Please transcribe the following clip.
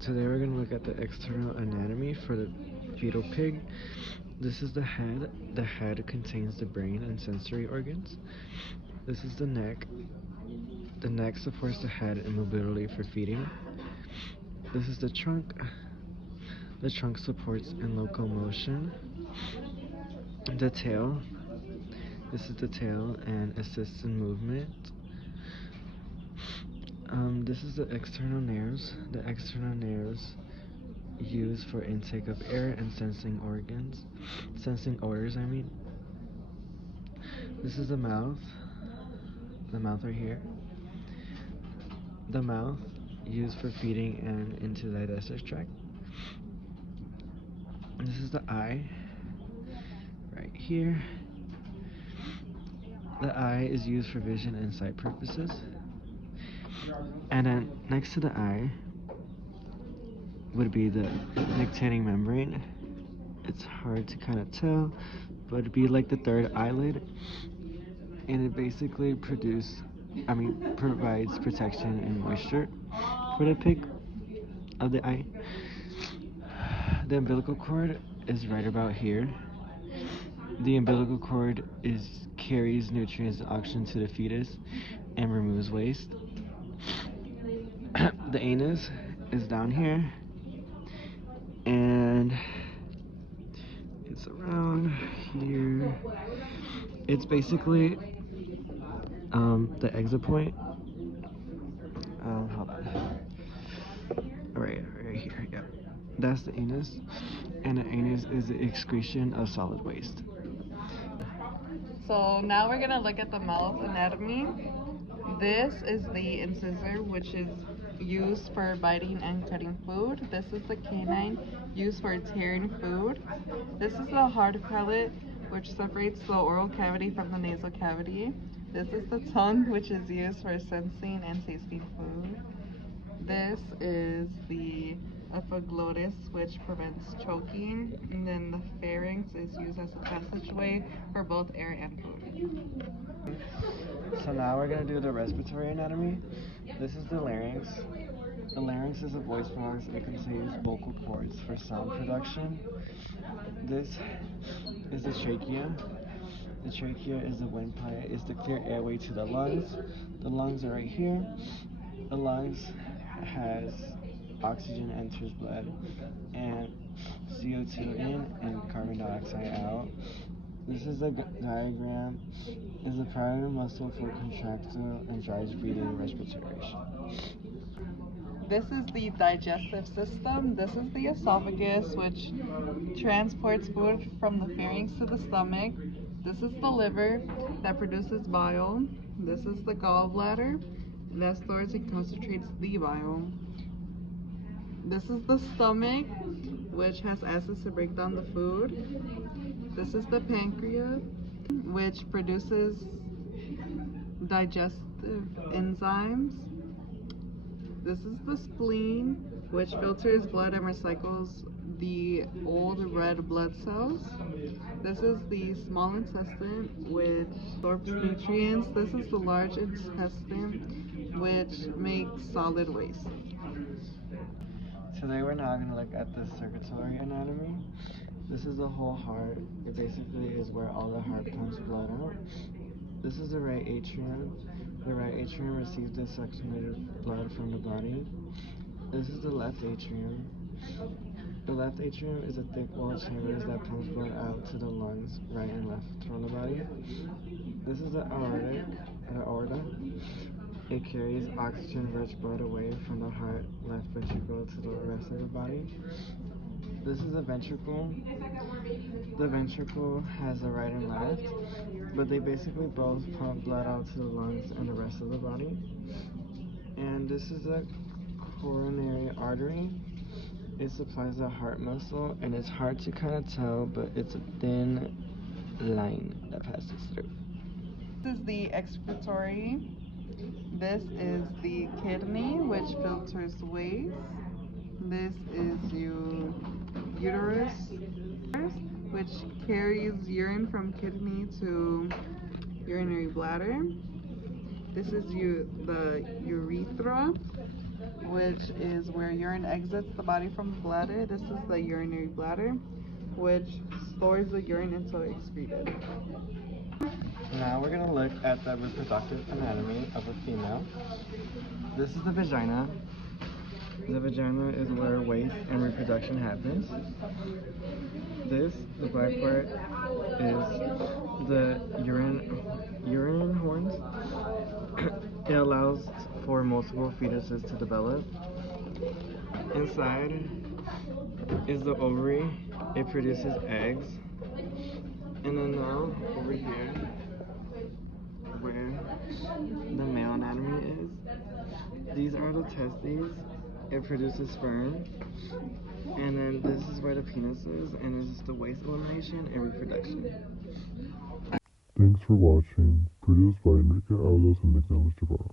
Today we're going to look at the external anatomy for the fetal pig. This is the head. The head contains the brain and sensory organs. This is the neck. The neck supports the head in mobility for feeding. This is the trunk. The trunk supports in locomotion. The tail. This is the tail and assists in movement. This is the external nerves. The external nerves used for intake of air and sensing organs. Sensing odors, I mean. This is the mouth. The mouth right here. The mouth used for feeding and into the digestive tract. This is the eye. Right here. The eye is used for vision and sight purposes. And then next to the eye would be the nictitating membrane. It's hard to kind of tell, but it'd be like the third eyelid, and it basically provides protection and moisture for the pig of the eye. The umbilical cord is right about here. The umbilical cord carries nutrients and oxygen to the fetus and removes waste. The anus is down here, and it's around here. It's basically the exit point. Hold on. Right here. Yep. That's the anus, and the anus is the excretion of solid waste. So now we're gonna look at the mouth anatomy. This is the incisor, which is used for biting and cutting food. This is the canine, used for tearing food. This is the hard palate, which separates the oral cavity from the nasal cavity. This is the tongue, which is used for sensing and tasting food. This is the epiglottis, which prevents choking, and then the pharynx is used as a passageway for both air and food. So now we're going to do the respiratory anatomy. This is the larynx. The larynx is a voice box. It contains vocal cords for sound production. This is the trachea. The trachea is the windpipe. It's the clear airway to the lungs. The lungs are right here. The lungs has oxygen enters blood and CO2 in and carbon dioxide out. This is a diagram. Is the primary muscle for contractile and dry breathing and respiration. This is the digestive system. This is the esophagus, which transports food from the pharynx to the stomach. This is the liver that produces bile. This is the gallbladder that stores and concentrates the bile. This is the stomach, which has acids to break down the food. This is the pancreas, which produces digestive enzymes. This is the spleen, which filters blood and recycles the old red blood cells. This is the small intestine, which absorbs nutrients. This is the large intestine, which makes solid waste. Today we're now going to look at the circulatory anatomy. This is the whole heart. It basically is where all the heart pumps blood out. This is the right atrium. The right atrium receives dissection blood from the body. This is the left atrium. The left atrium is a thick walled chamber that pumps blood out to the lungs, right and left from the body. This is the aorta. It carries oxygen-rich blood away from the heart, left ventricle to the rest of the body. This is the ventricle. The ventricle has a right and left, but they basically both pump blood out to the lungs and the rest of the body. And this is the coronary artery. It supplies the heart muscle, and it's hard to kind of tell, but it's a thin line that passes through. This is the excretory. This is the kidney, which filters waste. This is your uterus, which carries urine from kidney to urinary bladder. This is the urethra, which is where urine exits the body from the bladder. This is the urinary bladder, which stores the urine until excreted. Now we're gonna look at the reproductive anatomy of a female. This is the vagina. The vagina is where waste and reproduction happens. This, the black part, is the urine horns. It allows for multiple fetuses to develop. Inside is the ovary. It produces eggs. And then now, over here, where the male anatomy is, these are the testes. It produces sperm. And then this is where the penis is, and this is the waste elimination and reproduction. Thanks for watching. Produced by Enrique Aulos and Nicolas Jabbar.